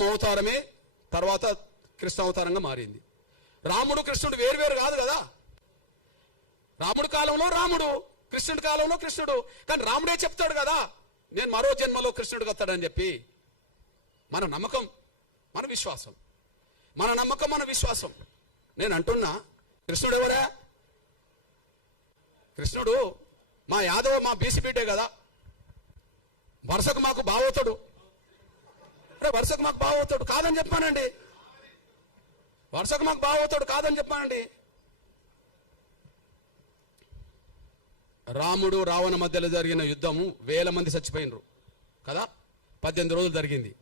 రామ అవతారమే తర్వాత కృష్ణ అవతారంగా మారింది. రాముడు కృష్ణుడు వేరు కాదు కదా. రాముడు కాలంలో రాముడు, కృష్ణుడి కాలంలో కృష్ణుడు. కానీ రాముడే చెప్తాడు కదా నేను మరో జన్మలో కృష్ణుడికి వస్తాడని చెప్పి. మన నమ్మకం మన విశ్వాసం, మన నమ్మకం మన విశ్వాసం. నేను అంటున్నా, కృష్ణుడు ఎవరా? కృష్ణుడు మా యాదవ, మా బీసీ బిడ్డే కదా. వరుసకు మాకు బావవుతాడు. వరుసకు మాకు బావవుతాడు కాదని చెప్పానండి. వరుసకు మాకు బావవుతాడు కాదని చెప్పానండి. రాముడు రావణ మధ్యలో జరిగిన యుద్ధము 1000 మంది చచ్చిపోయినరు కదా. 18 రోజులు జరిగింది.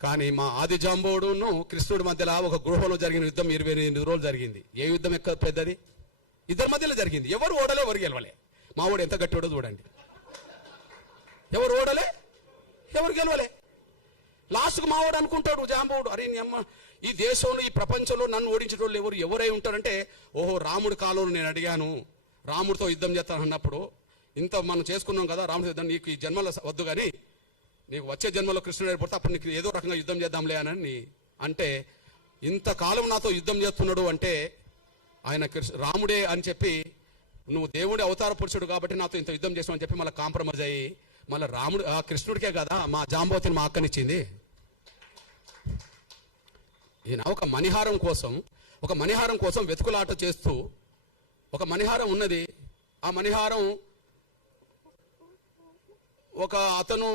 కానీ మా ఆది జాంబవుడును కృష్ణుడి మధ్యలో ఒక గృహంలో జరిగిన యుద్ధం 28 రోజులు జరిగింది. ఏ యుద్ధం ఎక్కడ పెద్దది? ఇద్దరి మధ్యలో జరిగింది. ఎవరు ఓడలే, ఎవరు గెలవలే. మా ఓడు ఎంత గట్టివాడో చూడండి. ఎవరు ఓడలే, ఎవరు గెలవలే. లాస్ట్కు మా ఓడు అనుకుంటాడు జాంబవుడు, అరే నీ అమ్మ, ఈ దేశంలో ఈ ప్రపంచంలో నన్ను ఓడించిన వాళ్ళు ఎవరై ఉంటారంటే, ఓహో రాముడి కాలంలో నేను అడిగాను, రాముడితో యుద్ధం చేస్తాను అన్నప్పుడు ఇంత మనం చేసుకున్నాం కదా రాముడి యుద్ధం, నీకు ఈ జన్మలో వద్దు కానీ నీకు వచ్చే జన్మలో కృష్ణుడు ఏర్పడితే అప్పుడు నీకు ఏదో రకంగా యుద్ధం చేద్దాంలే అని అంటే, ఇంతకాలం నాతో యుద్ధం చేస్తున్నాడు అంటే ఆయన రాముడే అని చెప్పి, నువ్వు దేవుడి అవతార పురుషుడు కాబట్టి నాతో ఇంత యుద్ధం చేసావు అని చెప్పి మళ్ళీ కాంప్రమైజ్ అయ్యి మళ్ళీ రాముడు ఆ కృష్ణుడికే కదా మా జాంబవతిని మా అక్కనిచ్చింది. ఈయన ఒక మణిహారం కోసం వెతుకులాట చేస్తూ, ఒక మణిహారం ఉన్నది. ఆ మణిహారం ఒక అతను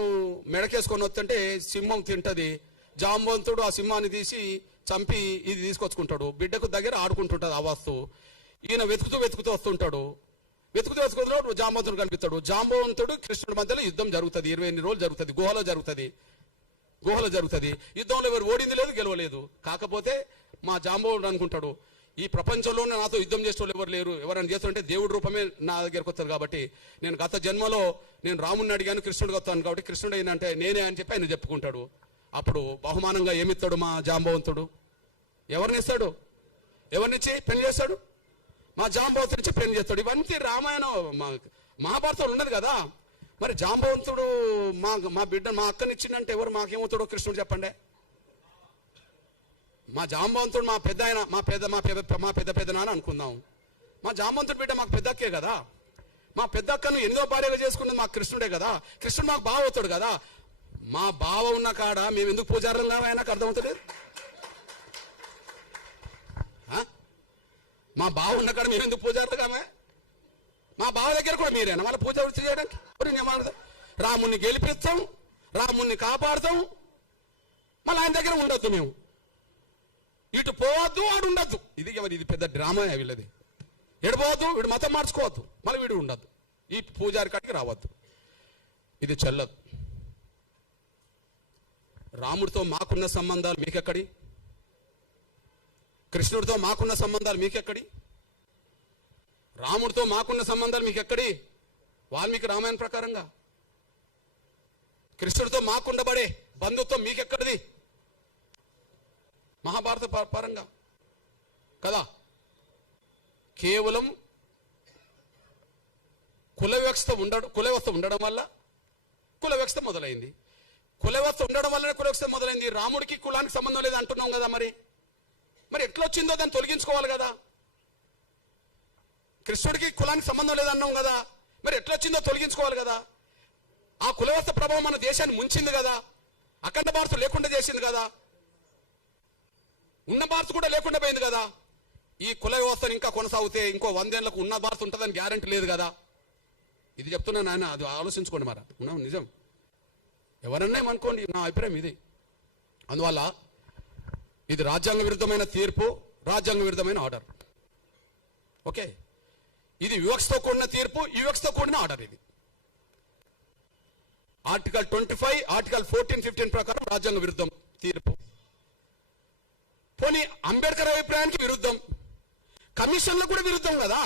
మెడకేసుకొని వస్తుంటే సింహం తింటది. జాంబవంతుడు ఆ సింహాన్ని తీసి చంపి ఇది తీసుకొచ్చుకుంటాడు. బిడ్డకు దగ్గర ఆడుకుంటుంటది ఆ వస్తువు. ఈయన వెతుకుతూ వస్తుంటాడు. వెతుకుతూ జాంబవంతుడు కనిపిస్తాడు. జాంబవంతుడు కృష్ణుడి మధ్యలో యుద్ధం జరుగుతుంది. 28 రోజులు జరుగుతుంది. గుహలో జరుగుతుంది. యుద్ధంలో ఎవరు ఓడింది లేదు, గెలవలేదు. కాకపోతే మా జాంబవుడు అనుకుంటాడు, ఈ ప్రపంచంలోనే నాతో యుద్ధం చేసే వాళ్ళు ఎవరు లేరు, ఎవరైనా చేస్తుంటే దేవుడి రూపమే నా దగ్గరకు వస్తారు కాబట్టి నేను గత జన్మలో నేను రాముడిని అడిగాను, కృష్ణుడికి వస్తాను కాబట్టి కృష్ణుడు అయినంటే నేనే అని చెప్పి ఆయన చెప్పుకుంటాడు. అప్పుడు బహుమానంగా ఏమిస్తాడు మా జాంబవంతుడు? ఎవరినిస్తాడు? ఎవరినిచ్చి పెళ్లి చేస్తాడు? మా జాంబవంతుడిచ్చి పెళ్లి చేస్తాడు. ఇవన్నీ రామాయణం మహాభారతంలో ఉన్నది కదా. మరి జాంబవంతుడు మా బిడ్డ మా అక్కనిచ్చిందంటే ఎవరు మాకేమవుతాడో కృష్ణుడు చెప్పండి. మా జాంబవంతుడు మా పెద్ద ఆయన, మా పెద్ద నాన్న అనుకుందాం. మా జాంబవంతుడు బిడ్డ మాకు పెద్ద అక్కే కదా. మా పెద్ద అక్కను 8వ భార్యగా చేసుకున్నది మా కృష్ణుడే కదా. కృష్ణుడు మాకు బావ అవుతాడు కదా. మా బావ ఉన్న కాడ మేము ఎందుకు పూజారం కావా? నాకు అర్థమవుతుంది. మా బావ ఉన్న కాడ మేము ఎందుకు పూజారులు కామే? మా బావ దగ్గర కూడా మీరేనా వాళ్ళ పూజ వృత్తి చేయడానికి? రాముణ్ణి గెలిపిస్తాం, రాముణ్ణి కాపాడుతాం, మళ్ళీ ఆయన దగ్గర ఉండొద్దు. మేము ఇటు పోవద్దు, ఆడు ఉండద్దు. ఇది పెద్ద డ్రామా వీళ్ళది. ఎడిపోవద్దు, వీడు మతం మార్చుకోవద్దు, మళ్ళీ వీడు ఉండద్దు, ఈ పూజారి కాడికి రావద్దు. ఇది చెల్లదు. రాముడితో మాకున్న సంబంధాలు మీకెక్కడి? కృష్ణుడితో మాకున్న సంబంధాలు మీకెక్కడి? రాముడితో మాకున్న సంబంధాలు మీకెక్కడి? వాల్మీకి రామాయణ ప్రకారంగా. కృష్ణుడితో మాకుండబడే బంధుత్వం మీకెక్కడిది? మహాభారత పరంగా కదా. కేవలం కుల వ్యవస్థ ఉండడం వల్ల కుల వ్యవస్థ మొదలైంది. కుల వ్యవస్థ ఉండడం వల్లనే కుల వ్యవస్థ మొదలైంది. రాముడికి కులానికి సంబంధం లేదు అంటున్నాం కదా. మరి ఎట్లా వచ్చిందో దాన్ని తొలగించుకోవాలి కదా. కృష్ణుడికి కులానికి సంబంధం లేదన్నాం కదా. మరి ఎట్లా వచ్చిందో తొలగించుకోవాలి కదా. ఆ కుల వ్యవస్థ ప్రభావం మన దేశాన్ని ముంచింది కదా. అఖండ భారత లేకుండా చేసింది కదా. ఉన్న భారత్ కూడా లేకుండా పోయింది కదా. ఈ కుల వ్యవస్థను ఇంకా కొనసాగితే ఇంకో 100 ఏళ్లకు ఉన్న భారత్ ఉంటుందని గ్యారంటీ లేదు కదా. ఇది చెప్తున్నాను ఆయన, అది ఆలోచించుకోండి. నిజం ఎవరన్నా ఏమనుకోండి, నా అభిప్రాయం ఇది. అందువల్ల ఇది రాజ్యాంగ విరుద్ధమైన తీర్పు, రాజ్యాంగ విరుద్ధమైన ఆర్డర్. ఓకే, ఇది వివక్షతో కూడిన తీర్పు, వివక్షతో కూడిన ఆర్డర్. ఇది ఆర్టికల్ 25, ఆర్టికల్ 14, 15 ప్రకారం రాజ్యాంగ విరుద్ధం తీర్పు. పోనీ అంబేద్కర్ అభిప్రాయానికి విరుద్ధం, కమిషన్లకు కూడా విరుద్ధం కదా.